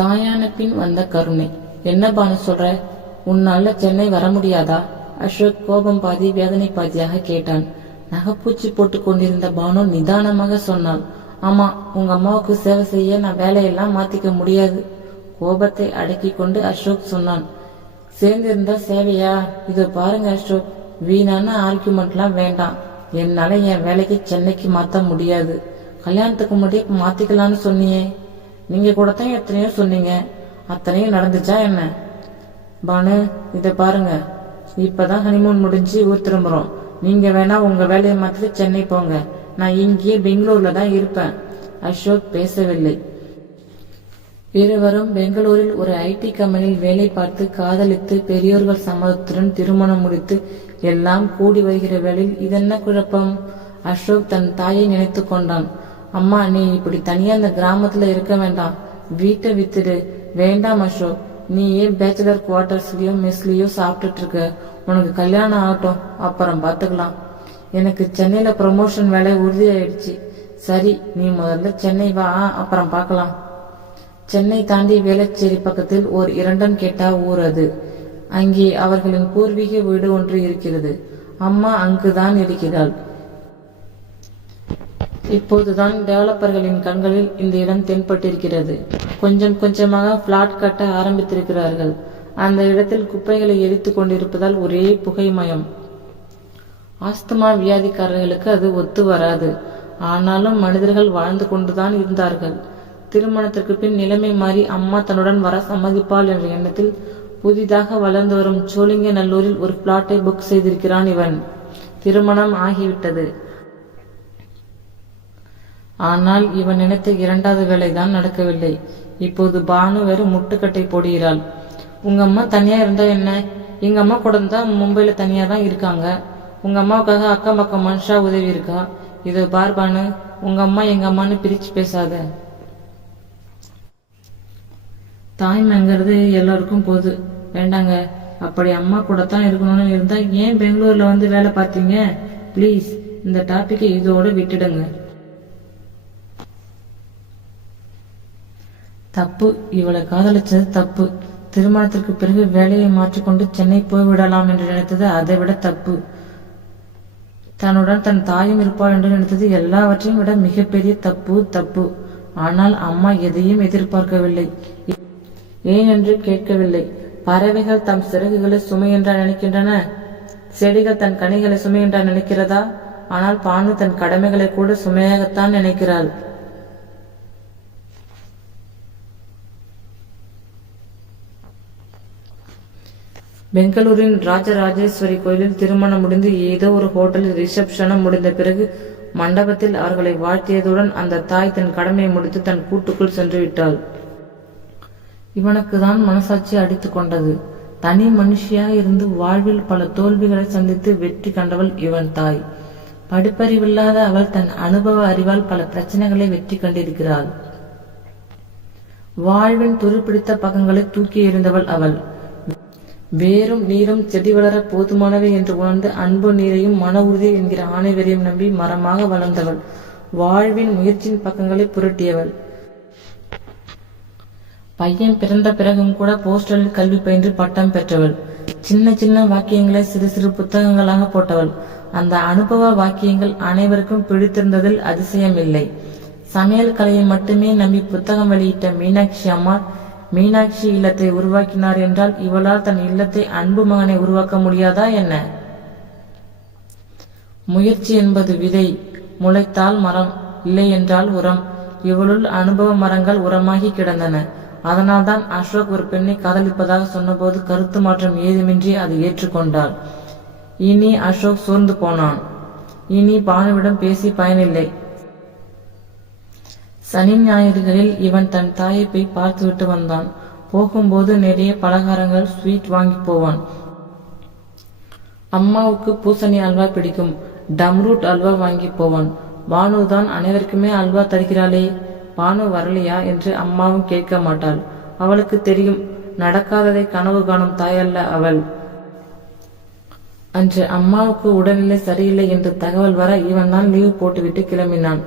தாயான பின் வந்த கருணை. என்ன பானு சொல்ற? உன்னால சென்னை வர முடியாதா? அசோக் கோபம் பாதி வேதனை பாதியாக கேட்டான். நகைப்பூச்சி போட்டு கொண்டிருந்த பானு நிதானமாக சொன்னாள். ஆமா, உங்க அம்மாவுக்கு சேவை செய்ய நான் வேலையெல்லாம் மாத்திக்க முடியாது. கோபத்தை அடக்கி கொண்டு அசோக் சொன்னான். சேர்ந்திருந்தா சேவையா? இதோ பாருங்க அசோக், வீணான ஆர்குமெண்ட்லாம் வேண்டாம். என்னால என் வேலைக்கு சென்னைக்கு மாத்த முடியாது. கல்யாணத்துக்கு முன்னாடியே மாத்திக்கலான்னு சொன்னியே. நீங்க கூட தான் எத்தனையோ சொன்னீங்க. அத்தனையும் நடந்துச்சா என்ன? பானு, இத பாருங்க, இப்பதான் ஹனிமூன் முடிஞ்சு ஊர் திரும்புறோம். நீங்க வேணா உங்க வேலையை மாத்திட்டு சென்னை போங்க. நான் இங்கேயே பெங்களூர்ல தான் இருப்பேன். அசோக் பேசவில்லை. இருவரும் பெங்களூரில் ஒரு ஐடி கம்பெனியில் வேலை பார்த்து காதலித்து பெரியோர்கள் சம்மதத்துடன் திருமணம் முடித்து எல்லாம் கூடி வருகிற வேளையில் இதென்ன குழப்பம்? அசோக் தன் தாயை நினைத்து கொண்டான். அம்மா, நீ இப்படி தனியா இந்த கிராமத்துல இருக்க வேண்டாம். வீட்டை வித்துடு. வேண்டாம் அசோக், நீ ஏன் பேச்சுலர் குவார்டர்ஸ்லயோ மெஸ்லயோ சாப்பிட்டுட்டு இருக்க? உனக்கு கல்யாணம் ஆகட்டும், அப்புறம் பாத்துக்கலாம். எனக்கு சென்னையில ப்ரமோஷன் வேலை உறுதியாயிடுச்சு. சரி, நீ முதல்ல சென்னை வா, அப்புறம் பார்க்கலாம். சென்னை தாண்டி வேளச்சேரி பக்கத்தில் ஓர் இரண்டன் கேட்டா ஊர் அது. அங்கே அவர்களின் பூர்வீக வீடு ஒன்று இருக்கிறது. அம்மா அங்குதான் இருக்கிறாள். இப்போதுதான் டெவலப்பர்களின் கண்களில் இந்த இடம் தென்பட்டிருக்கிறது. கொஞ்சம் கொஞ்சமாக பிளாட் கட்ட ஆரம்பித்திருக்கிறார்கள். அந்த இடத்தில் குப்பைகளை எரித்து கொண்டிருப்பதால் ஒரே புகைமயம். ஆஸ்துமா வியாதிக்காரர்களுக்கு அது ஒத்து வராது. ஆனாலும் மனிதர்கள் வாழ்ந்து கொண்டுதான் இருந்தார்கள். திருமணத்திற்கு பின் நிலைமை மாறி அம்மா தன்னுடன் வர சம்மதிப்பாள் என்ற எண்ணத்தில் புதிதாக வளர்ந்து வரும் சோழிங்கநல்லூரில் ஒரு பிளாட்டை புக் செய்திருக்கிறான் இவன். திருமணம் ஆகிவிட்டது. ஆனால் இவன் நினைத்த இரண்டாவது வேலைதான் நடக்கவில்லை. இப்போது பானு வேறு முட்டுக்கட்டை போடுகிறாள். உங்க அம்மா தனியா இருந்தா என்ன? எங்க அம்மா கூட தான் மும்பையில தனியா தான் இருக்காங்க. உங்க அம்மாவுக்காக அக்கம் பக்கம் மனுஷா உதவி இருக்கா? இதோ பார் பானு, உங்க அம்மா எங்க அம்மான்னு பிரிச்சு பேசாத. தாய்மைங்கிறது எல்லாருக்கும் போது. வேண்டாங்க, அப்படி அம்மா கூட தான் இருக்கணும்னு இருந்தா ஏன் பெங்களூர்ல வந்து வேலை பார்த்தீங்க? பிளீஸ், இந்த டாபிக்கை இதோட விட்டுடுங்க. தப்பு, இவளை காதலிச்சது தப்பு. திருமணத்திற்கு பிறகு வேலையை மாற்றிக்கொண்டு சென்னை போய்விடலாம் என்று நினைத்தது அதை விட தப்பு. தன்னுடன் தன் தாயும் இருப்பாள் என்று நினைத்தது எல்லாவற்றையும் விட மிகப்பெரிய தப்பு. ஆனால் அம்மா எதையும் எதிர்பார்க்கவில்லை. ஏன் என்று கேட்கவில்லை. பறவைகள் தம் சிறகுகளை சுமை என்றா நினைக்கின்றன? செடிகள் தன் கனிகளை சுமை என்றா நினைக்கிறதா? ஆனால் பானு தன் கடமைகளை கூட சுமையாகத்தான் நினைக்கிறாள். பெங்களூரின் ராஜராஜேஸ்வரி கோயிலில் திருமணம் முடிந்து ஏதோ ஒரு ஹோட்டலில் ரிசப்ஷனும் முடிந்த பிறகு மண்டபத்தில் அவர்களை வாழ்த்தியதுடன் அந்த தாய் தன் கடமையை முடித்து தன் கூட்டுக்குள் சென்று விட்டாள். இவனுக்கு தான் மனசாட்சி அடித்து கொண்டது. தனி மனுஷியாக இருந்து வாழ்வில் பல தோல்விகளை சந்தித்து வெற்றி கண்டவள் இவன் தாய். படிப்பறிவில்லாத அவள் தன் அனுபவ அறிவால் பல பிரச்சனைகளை வெற்றி கண்டிருக்கிறாள். வாழ்வின் துருப்பிடித்த பக்கங்களை தூக்கி எறிந்தவள் அவள். வேரும் நீரும் செடி வளர போதுமானவை என்று உணர்ந்து அன்பு நீரையும் மன உறுதி என்கிற ஆணைவரையும் நம்பி மரமாக வளர்ந்தவள். வாழ்வின் முயற்சியின் பக்கங்களை புரட்டியவள். பையன் பிறந்த பிறகும் கூட போஸ்டலில் கல்வி பயின்று பட்டம் பெற்றவள். சின்ன சின்ன வாக்கியங்களை சிறு சிறு புத்தகங்களாக போட்டவள். அந்த அனுபவ வாக்கியங்கள் அனைவருக்கும் பிடித்திருந்ததில் அதிசயம் இல்லை. சமையல் கலையை மட்டுமே நம்பி புத்தகம் வெளியிட்ட மீனாட்சி அம்மா மீனாட்சி இல்லத்தை உருவாக்கினார் என்றால் இவளால் தன் இல்லத்தை அன்பு மகனை உருவாக்க முடியாதா என்ன? முயற்சி என்பது விதை, முளைத்தால் மரம், இல்லை என்றால் உரம். இவளுள் அனுபவ மரங்கள் உரமாகி கிடந்தன. அதனால்தான் அசோக் ஒரு பெண்ணை காதலிப்பதாக சொன்னபோது கருத்து மாற்றம் ஏதுமின்றி அதை ஏற்றுக்கொண்டாள். இனி அசோக் சோர்ந்து போனான். இனி பானுவிடம் பேசி பயனில்லை. சனி ஞாயிறுகளில் இவன் தன் தாயை போய் பார்த்துவிட்டு வந்தான். போகும்போது நிறைய பலகாரங்கள் ஸ்வீட் வாங்கி போவான். அம்மாவுக்கு பூசணி அல்வா பிடிக்கும். டம்ரூட் அல்வா வாங்கி போவான். பானுதான் அனைவருக்குமே அல்வா தருகிறாளே, பானு வரலையா என்று அம்மாவும் கேட்க மாட்டாள். அவளுக்கு தெரியும், நடக்காததை கனவு காணும் தாயல்ல அவள். அன்று அம்மாவுக்கு உடல்நிலை சரியில்லை என்று தகவல் வர இவன் தான் லீவ் போட்டுவிட்டு கிளம்பினான்.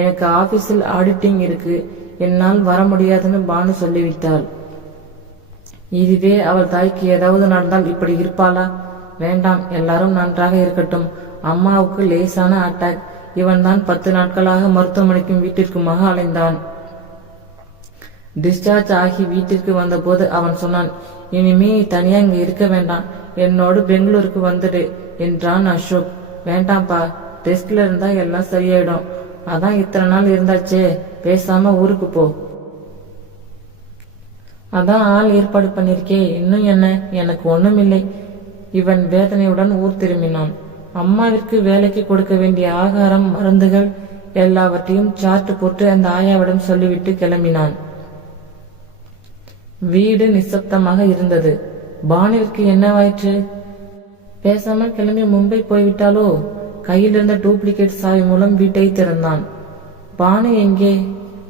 எனக்கு ஆபீஸில் ஆடிட்டிங் இருக்கு, என்னால் வர முடியாதுன்னு பானு சொல்லிவிட்டாள். இதுவே அவள் தாய்க்கு ஏதாவது நடந்தால் இப்படி இருப்பாளா? வேண்டாம், எல்லாரும் நன்றாக இருக்கட்டும். அம்மாவுக்கு லேசான அட்டாக். இவன் தான் 10 நாட்களாக மருத்துவமனைக்கும் வீட்டிற்குமாக அலைந்தான். டிஸ்சார்ஜ் ஆகி வீட்டிற்கு வந்தபோது அவன் சொன்னான், இனிமே தனியா இங்க இருக்க வேண்டாம், என்னோடு பெங்களூருக்கு வந்துடு என்றான் அசோக். வேண்டாம்ப்பா, டெஸ்ட்ல இருந்தா எல்லாம் சரியாயிடும். அதான் இத்தனை நாள் இருந்தாச்சே, பேசாம ஊருக்கு போ. அதான் ஆள் ஏற்பாடு பண்ணிருக்கே, இன்னும் என்ன? எனக்கு ஒண்ணும் இல்லை. இவன் வேதனையுடன் ஊர் திரும்பினான். அம்மாவிற்கு வேலைக்கு கொடுக்க வேண்டிய ஆகாரம், மருந்துகள் எல்லாவற்றையும் சார்ட் போட்டு அந்த ஆயாவிடம் சொல்லிவிட்டு கிளம்பினான். வீடு நிசப்தமாக இருந்தது. பானுவிற்கு என்னவாயிற்று? பேசாமல் கிளம்பி மும்பை போய்விட்டாலோ? கையில் இருந்த டூப்ளிகேட் சாவி மூலம் வீட்டை திறந்தான். பானு எங்கே?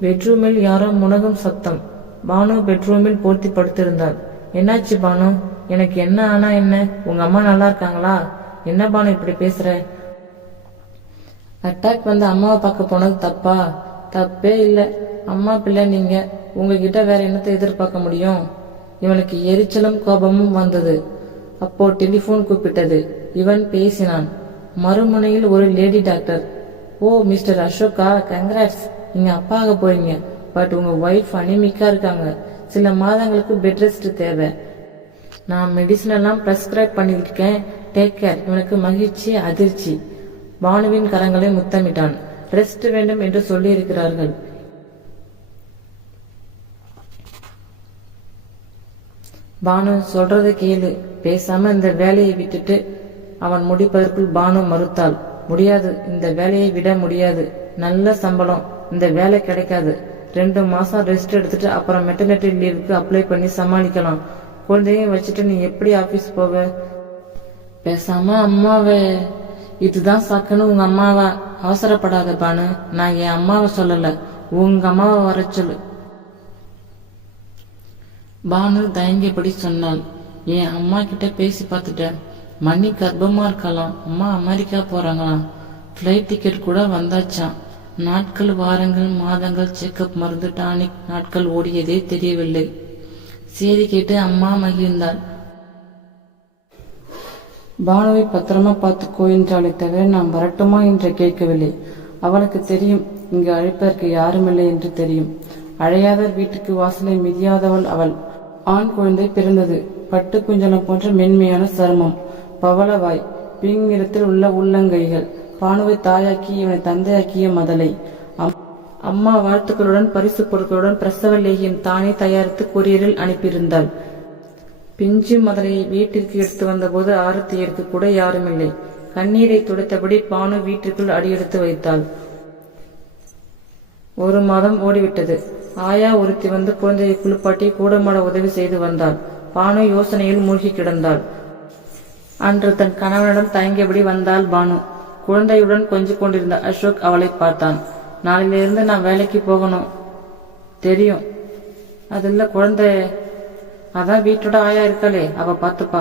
பெட்ரூமில் யாரோ முனகும் சத்தம். பானு பெட்ரூமில் போர்த்தி படுத்திருந்தாள். என்னாச்சு பானு? எனக்கு என்ன ஆனா என்ன? உங்க அம்மா நல்லா இருக்காங்களா? என்ன பானு இப்படி பேசுற? அட்டாக் வந்து அம்மாவை பார்க்க போனது தப்பா? தப்பே இல்லை. அம்மா பிள்ளை நீங்க, உங்ககிட்ட வேற என்னத்தை எதிர்பார்க்க முடியும்? இவனுக்கு எரிச்சலும் கோபமும் வந்தது. அப்போ டெலிபோன் கூப்பிட்டது. இவன் பேசினான். மறுமுனையில் ஒரு லேடி டாக்டர். ஓ மிஸ்டர் அசோகா, கங்க்ராட்ஸ், நீங்க அப்பாக போறீங்க. பட் உங்க ஒய்ஃப் அனிமிக்கா இருக்காங்க. சில மாதங்களுக்கு பெட் ரெஸ்ட் தேவை. நான் மெடிசன் எல்லாம் பிரெஸ்கிரைப் பண்ணிருக்கேன். Take care. இவனுக்கு மகிழ்ச்சி, அதிர்ச்சி. பானுவின் கரங்களை முத்தமிட்டான். ரெஸ்ட் வேண்டும் என்று சொல்லி இருக்கிறார்கள். பானு சொல்றதை கேளு, பேசாம இந்த வேலையை விட்டுட்டு. அவன் முடிப்பதற்குள் பானு மறுத்தாள். முடியாது, இந்த வேலையை விட முடியாது. நல்ல சம்பளம், இந்த வேலை கிடைக்காது. 2 மாசம் ரெஸ்ட் எடுத்துட்டு அப்புறம் மெட்டர்னிட்டி லீவுக்கு அப்ளை பண்ணி சமாளிக்கலாம். குழந்தையும் வச்சுட்டு நீ எப்படி ஆபீஸ் போவ? பேசாம அம்மாவே. இதுதான் சாக்குன்னு உங்க அம்மாவா? அவசரப்படாத பானு, நான் என் அம்மாவை சொல்லல, உங்க அம்மாவை வர சொல்லு. பானு தயங்கியபடி சொன்னாள். என் அம்மா கிட்ட பேசி பார்த்துட்டேன். மணி கர்ப்பமா இருக்கலாம். அம்மா அமெரிக்கா போறாங்களாம். பிளைட் டிக்கெட் கூட வந்தாச்சான். நாட்கள், வாரங்கள், மாதங்கள், செக்கப், மருந்து, டானிக், நாட்கள் ஓடியதே தெரியவில்லை. செய்தி கேட்டு அம்மா மகிழ்ந்தாள். பானுவை பத்திரமா பார்த்துக்கோ என்றாலே தவிர நான் வரட்டுமா என்று கேட்கவில்லை. அவளுக்கு தெரியும், இங்கு அழைப்பதற்கு யாருமில்லை என்று தெரியும். அழையாத வீட்டுக்கு வாசலை மிதியாதவள் அவள். ஆண் குழந்தை பிறந்தது. பட்டு குஞ்சலம் போன்ற மென்மையான சருமம், பவளவாய், பிங்க் நிறத்தில் உள்ள உள்ளங்கைகள். பானுவை தாயாக்கி இவனை தந்தையாக்கிய மதலை. அம்மா வாழ்த்துக்களுடன் பரிசு பொருட்களுடன் பிரசவ லேகியம் தானே தயாரித்து கொரியரில் அனுப்பியிருந்தாள். பிஞ்சு மதலையை வீட்டிற்கு எடுத்து வந்தபோது ஆரத்தி எடுக்க கூட யாருமில்லை. கண்ணீரை துடைத்தபடி பானு வீட்டிற்குள் அடியெடுத்து வைத்தாள். 1 மாதம் ஓடிவிட்டது. ஆயா ஒருத்தி வந்து குழந்தையை குளிப்பாட்டி கூடமாட உதவி செய்து வந்தாள். பானு யோசனையில் மூழ்கி கிடந்தாள். அன்று தன் கணவனிடம் தயங்கியபடி வந்தாள் பானு. குழந்தையுடன் கொஞ்சிக் கொண்டிருந்த அசோக் அவளை பார்த்தான். நாளிலிருந்து நான் வேலைக்கு போகணும். தெரியும். அதில்ல குழந்தை, அதான் வீட்டோட ஆயா இருக்காளே, அவ பார்த்துப்பா.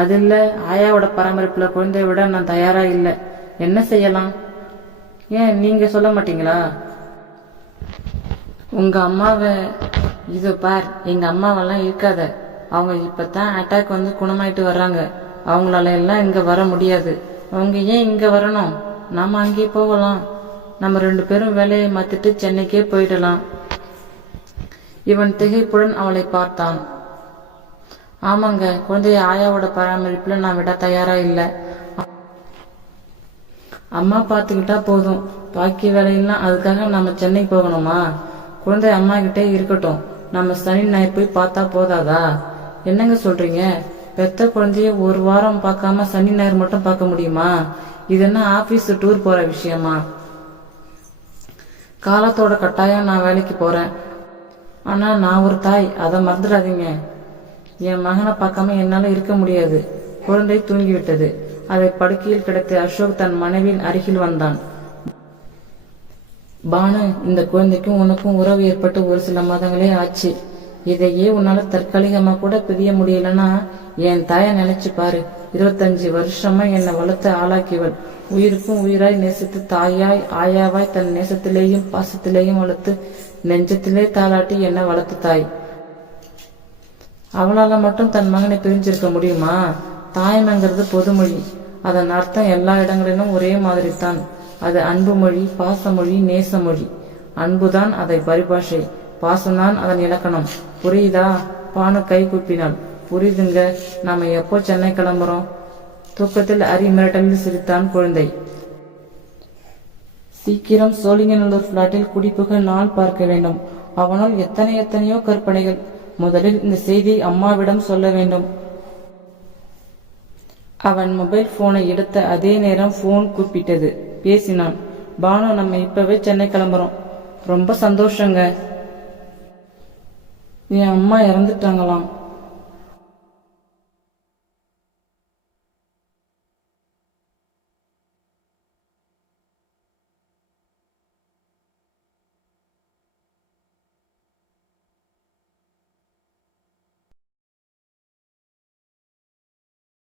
அது இல்ல, ஆயாவோட பராமரிப்புல குழந்தைய விட நான் தயாரா இல்லை. என்ன செய்யலாம்? ஏன் நீங்க சொல்ல மாட்டீங்களா? உங்க அம்மாவை இதோ பார். எங்க அம்மாவெல்லாம் இருக்காத. அவங்க இப்பதான் அட்டாக் வந்து குணமாயிட்டு வர்றாங்க. அவங்களால எல்லாம் இங்க வர முடியாது. அவங்க ஏன் இங்க வரணும்? நாம அங்கேயே போகலாம். நம்ம 2 பேரும் வேலையை மாத்திட்டு சென்னைக்கே போயிடலாம். இவன் திகைப்புடன் அவளை பார்த்தான். ஆமாங்க, குழந்தைய ஆயாவோட பராமரிப்புல நான் விட தயாரா இல்லை. அம்மா பார்த்துக்கிட்டா போதும். பாக்கி வேலையெல்லாம் அதுக்காக நம்ம சென்னை போகணுமா? குழந்தை அம்மா கிட்டே இருக்கட்டும். நம்ம சனி ஞாயிறு போய் பார்த்தா போதாதா? என்னங்க சொல்றீங்க? பெத்த குழந்தைய 1 வாரம் பார்க்காம சனி ஞாயிறு மட்டும் பார்க்க முடியுமா? இது என்ன ஆபீஸ் டூர் போற விஷயமா? காலத்தோட கட்டாயம் நான் வேலைக்கு போறேன். ஆனா நான் ஒரு தாய், அதை மறந்துடாதீங்க. என் மகனை பார்க்காம என்னால இருக்க முடியாது. குழந்தை தூங்கிவிட்டது. அதை படுக்கையில் கிடத்து அசோக் தன் மனைவியின் அருகில் வந்தான். பானு, இந்த குழந்தைக்கும் உனக்கும் உறவு ஏற்பட்டு ஒரு சில மாதங்களே ஆச்சு. இதையே உன்னால தற்காலிகமா கூட பிரிய முடியலன்னா என் தாயை நினைச்சு பாரு. 25 வருஷமா என்னை வளர்த்து ஆளாக்கியவள். உயிருக்கும் உயிராய் நேசித்து தாயாய் ஆயாவாய் தன் நேசத்திலேயும் பாசத்திலேயும் வளர்த்து நெஞ்சத்திலே தாளாட்டி என்ன வளர்த்த தாய். அவளால மட்டும் தன் மகனை பிரிஞ்சிருக்க முடியுமா? தாய்மைங்கிறது பொதுமொழி. அதன் அர்த்தம் எல்லா இடங்களிலும் ஒரே மாதிரி தான். அது அன்பு மொழி, பாசமொழி, நேசமொழி. அன்புதான் அதை பரிபாஷை, பாசம்தான் அதன் இலக்கணம். புரியுதா? பானு கை கூப்பினாள். புரியுதுங்க. நாம எப்போ சென்னை கிளம்புறோம்? தூக்கத்தில் அரி மிரட்டலில் சிரித்தான் குழந்தை. சீக்கிரம் சோழிங்கநல்லூர் பிளாட்டில் குடிப்புக நாள் பார்க்க வேண்டும். அவனால் எத்தனையோ கற்பனைகள். முதலில் இந்த செய்தியை அம்மாவிடம் சொல்ல வேண்டும். அவன் மொபைல் போனை எடுத்த அதே நேரம் போன் கூப்பிட்டது. பேசினான். பானு, நம்ம இப்பவே சென்னை கிளம்புறோம். ரொம்ப சந்தோஷங்க. என் அம்மா இறந்துட்டாங்களாம்.